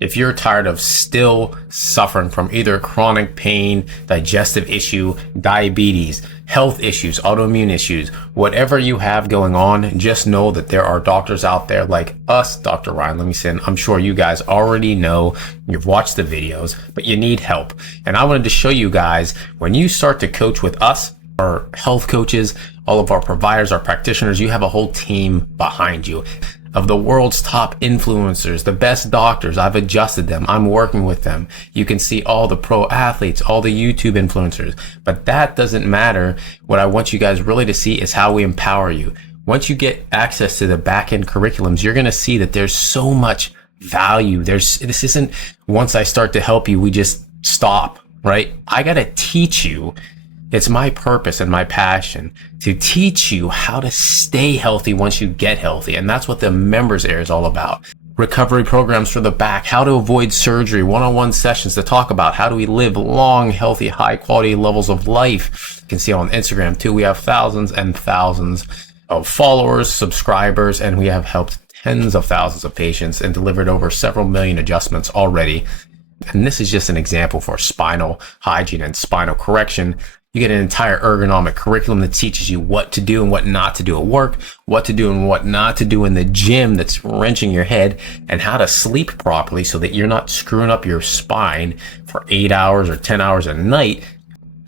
If you're tired of still suffering from either chronic pain, digestive issue, diabetes, health issues, autoimmune issues, whatever you have going on, just know that there are doctors out there like us, Dr. Ryan Livingston. I'm sure you guys already know, you've watched the videos, but you need help. And I wanted to show you guys, when you start to coach with us, our health coaches, all of our providers, our practitioners, you have a whole team behind you of the world's top influencers, the best doctors. I've adjusted them. I'm working with them. You can see all the pro athletes, all the YouTube influencers, but that doesn't matter. What I want you guys really to see is how we empower you. Once you get access to the back end curriculums, you're going to see that there's so much value. This isn't, once I start to help you, we just stop, right? I got to teach you. It's my purpose and my passion to teach you how to stay healthy once you get healthy. And that's what the members area is all about. Recovery programs for the back, how to avoid surgery, one-on-one sessions to talk about how do we live long, healthy, high quality levels of life. You can see on Instagram too, we have thousands and thousands of followers, subscribers, and we have helped tens of thousands of patients and delivered over several million adjustments already. And this is just an example for spinal hygiene and spinal correction. You get an entire ergonomic curriculum that teaches you what to do and what not to do at work, what to do and what not to do in the gym that's wrenching your head, and how to sleep properly so that you're not screwing up your spine for 8 hours or 10 hours a night,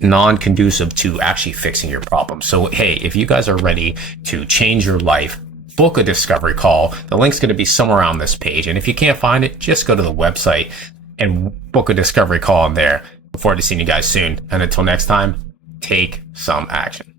non-conducive to actually fixing your problem. So, hey, if you guys are ready to change your life, book a discovery call. The link's going to be somewhere on this page. And if you can't find it, just go to the website and book a discovery call in there. Look forward to seeing you guys soon. And until next time, take some action.